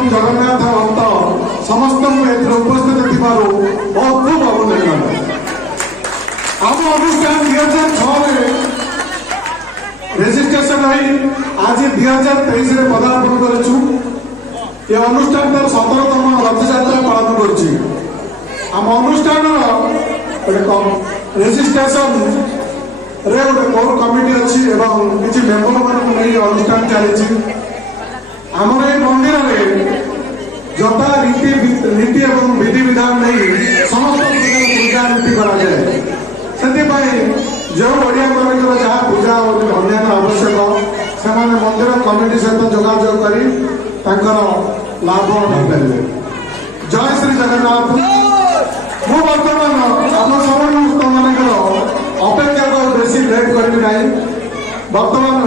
एवं जगन्नाथ भक्त समस्त उपस्थित बहुत खूब अभिनंदन। आम अनुष्ठान 2006 रेजिस्ट्रेशन आज 2023 पदार्पण करूँ। ये अनुष्ठान तर 17तम रथयात्रा पालन करम अनुष्ठान रेजिस्ट्रेशन रे गोटे कोर कमिटी अच्छी किसी मेम्बर मान अनुष्ठान चली आमर ये मंदिर में जथा रीति एवं विधि विधान नहीं समस्त पूजा नीति कराए से जो ओडिया मानकर जहाँ पूजा और अन्य आवश्यक से मंदिर कमिटी सहित जोगाजोग कर लाभ पारे। जय श्री जगन्नाथ। मु बर्तमान आम समस्त मान अपेक्षा को बेसी लेट करी ना बर्तमान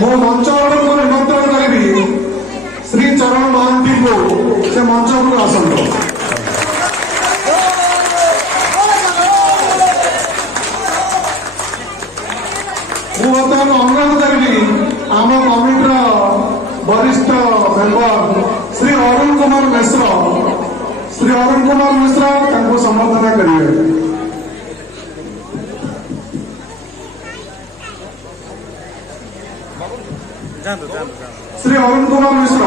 मो मंच को निमंत्रण करी श्री चरण महांती को से मंच को आसंत। मु बर्तमान अनुरोध करी आम कमिटर वरिष्ठ मेंबर श्री अरुण कुमार मिश्र संबोधना करेंगे। श्री अरुण कुमार मिश्र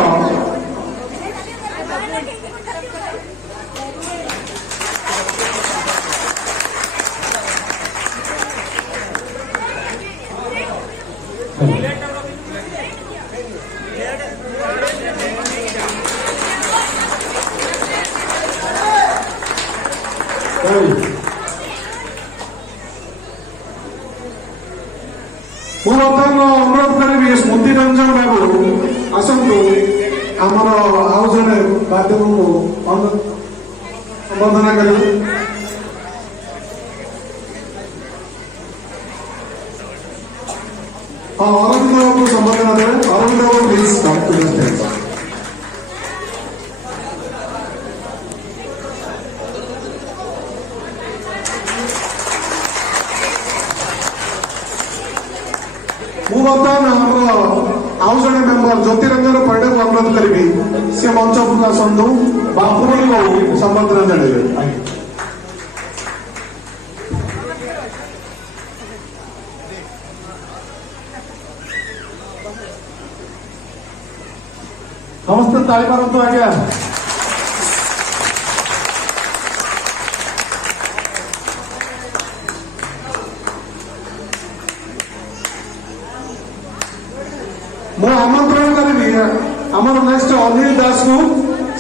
अनुरोध करी स्मृति रंजन बाबू आसतु आमर आउ जड़े बाध्यक को संबोधना कर। हाँ अरविंद बाबू को संबोधना देवे। अरविंद बाबू प्लीज बर्तमान आउ जड़े मेम्बर ज्योतिरंजन परिडा को अनुरोध करी से मंच को आसतु बापुरी को संबोधना जन। समस्त ताली मारतु आज्ञा। मु आमंत्रण करी आमर नेक्स्ट अनिल दास को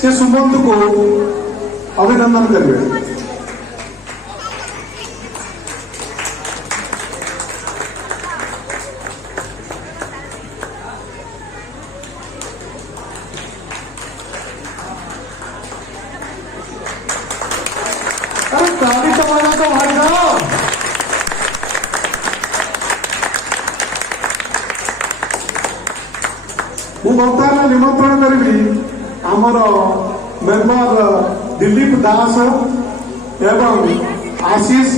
से सुमंत को अभिनंदन करेंगे। बर्तमान निमंत्रण करी आमर मेम्बर दिलीप दास एवं आशीष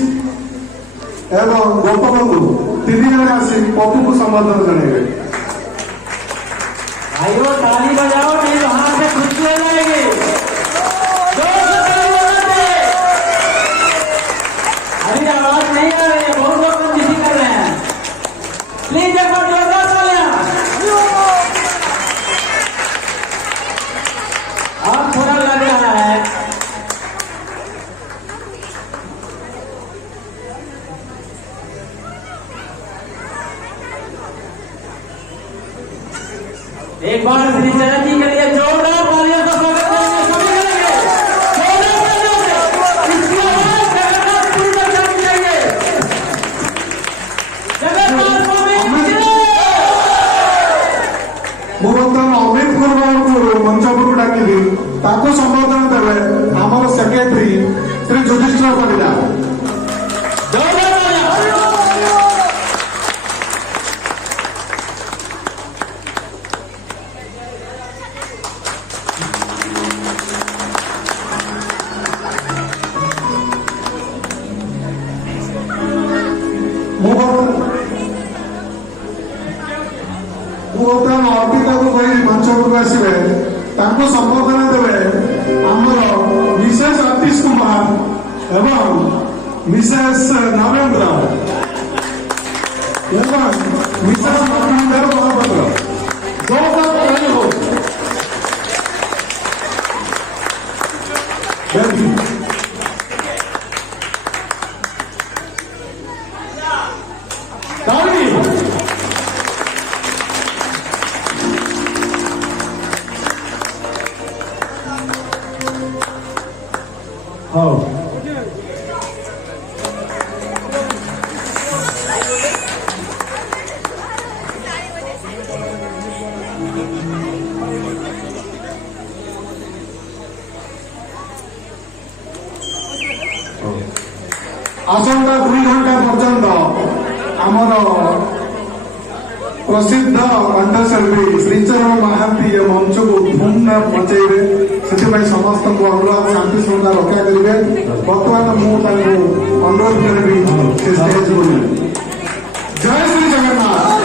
एवं गोपबंधु तीन जन आसी पप्पू को संबोधन जन। भाइयों ताली बजाओ नहीं तो हाथ से खुशी हो जाएगी। अभी आवाज नहीं आ रही है, बहुत लोग किसी कर रहे हैं। प्लीज एक बार जोरदार और थोड़ा लग रहा है। एक बार श्री चरण जी के लिए जोरदार तालियों का स्वागत करेंगे। सभी करेंगे जोरदार तालियों से। इसकी आवाज जगन्नाथपुरी तक जानी चाहिए। जगन्नाथ अमित कुमार को मंच को डाकिली संबोधन देवे आमर सेक्रेटरी श्री युधिष्ठिर परिडा। अर्पिता को कही मंच को आसवे ତାଙ୍କୁ ସମ୍ବର୍ଦ୍ଧନା ଦେବେ ଆମର ମିସେସ୍ ଆତିଶ କୁମାର ଏବଂ ମିସେସ୍ ନରେନ୍ଦ୍ର ଏବଂ ମିସେସ୍ ଲକ୍ଷ୍ମୀଧର ମହାପାତ୍ର। जोरदार ताली हो। ताली। हाँ। आसंता 2 घंटा पर्यंत आमर प्रसिद्ध कंठशिल्पी श्रीचरण महांती ये मंच को धूमधाम मचेबे से समस्त को अनुरोध शांति श्रृंखला रक्षा करेंगे। बर्तमान मुझे अनुरोध करी स्टेज को जय श्री जगन्नाथ।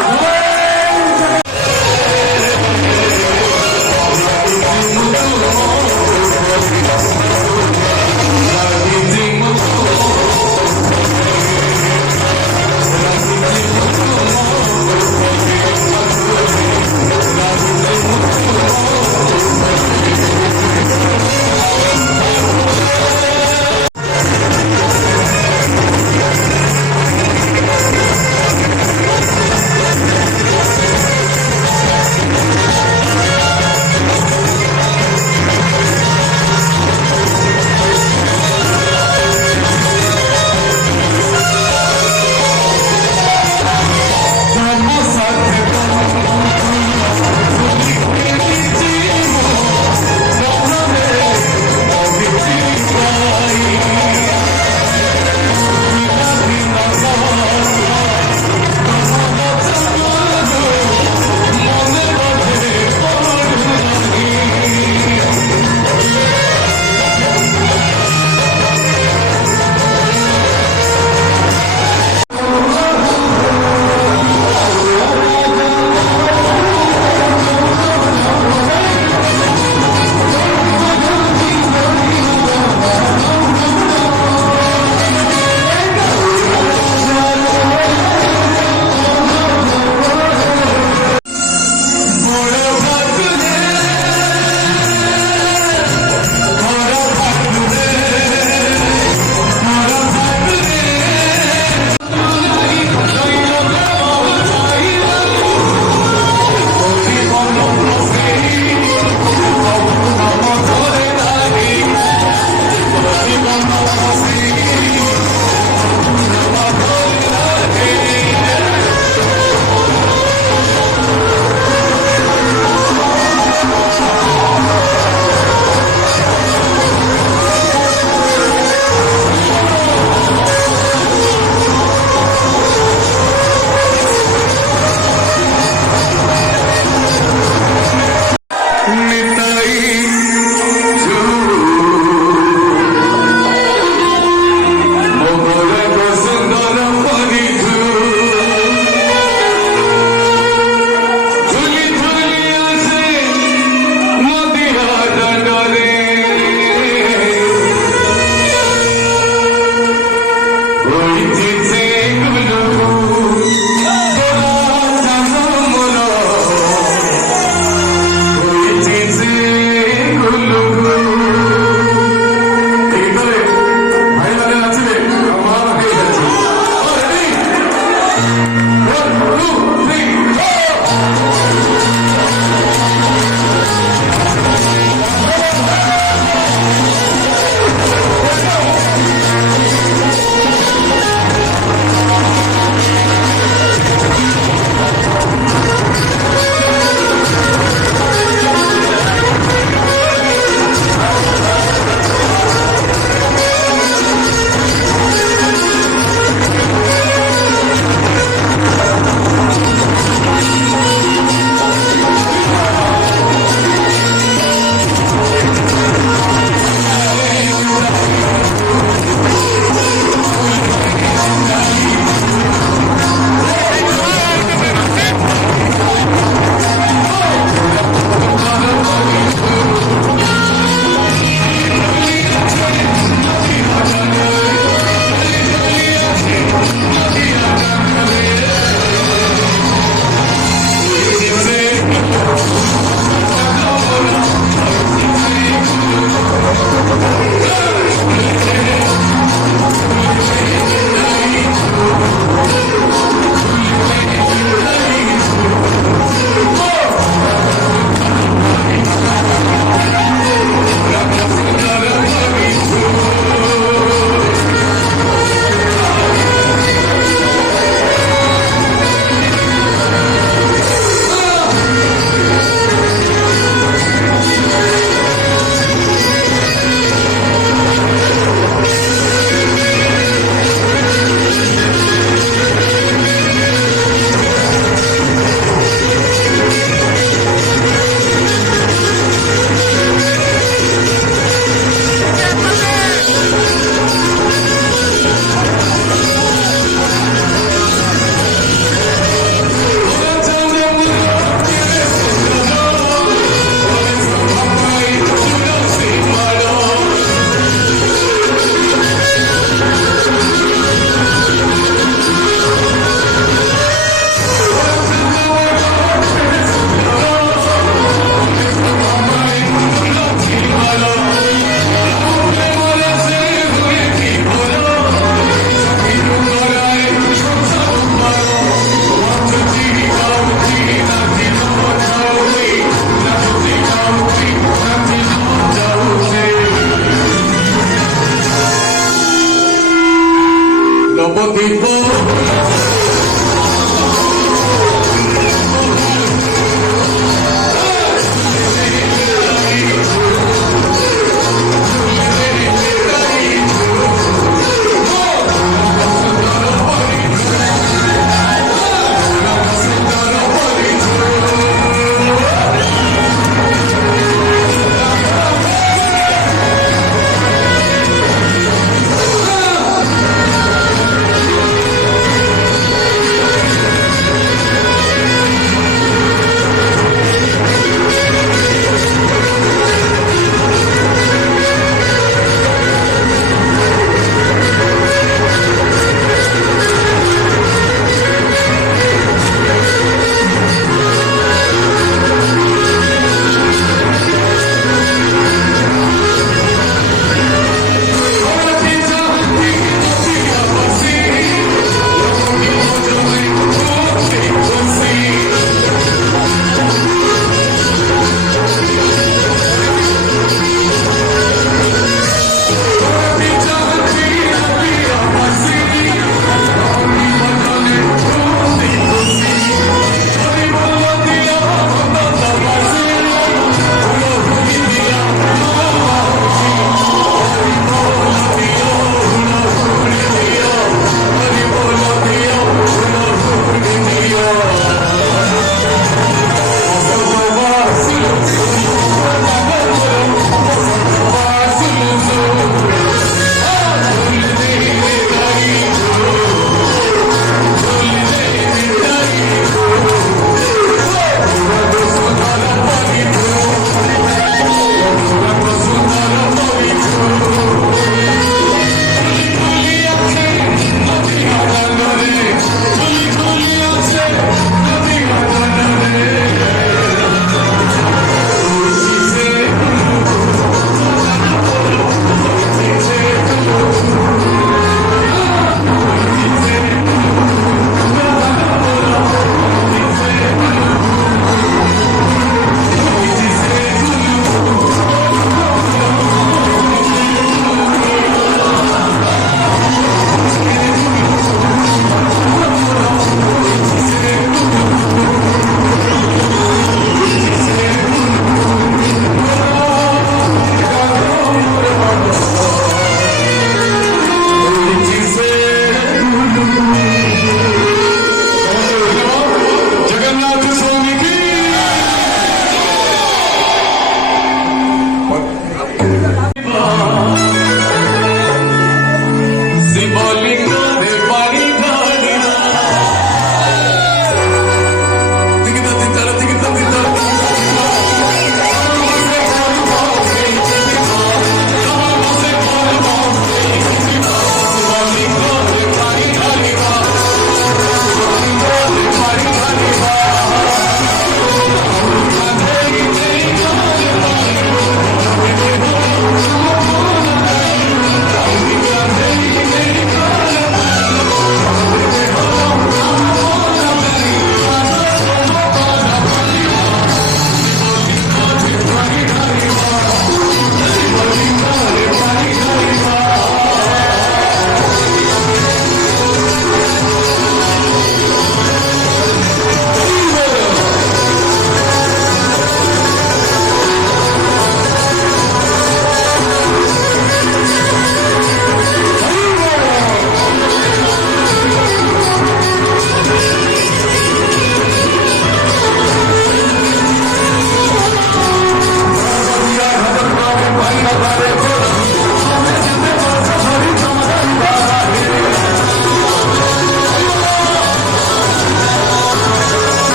Bye.